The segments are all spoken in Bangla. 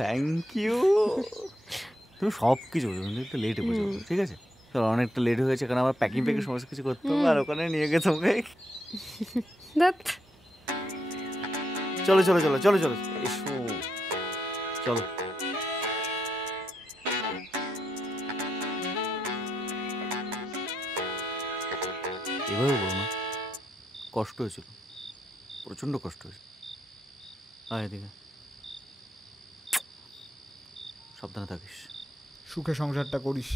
Thank you. তুমি সব কিছু বোঝো, কিন্তু একটু লেটে বোঝো, ঠিক আছে? তো অনেকটা লেট হয়েছে, কারণ আমার প্যাকিং সমস্ত কিছু করতে হবে, আর ওখানে নিয়ে গিয়ে তোমাকে চলো চলো চলো চলো চলো এসো, চলো। এভাবে বলো না, কষ্ট হয়েছিল, প্রচণ্ড কষ্ট হয়েছে। আয় এদিকে, সাবধানে থাকিস, সুখে সংসারটা করিস।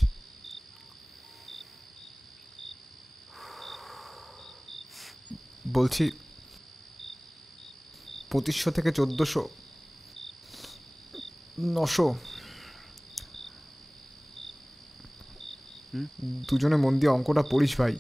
বলছি 2500 থেকে 1400, 900, দুজনে মন দিয়ে অঙ্কটা পড়িস ভাই।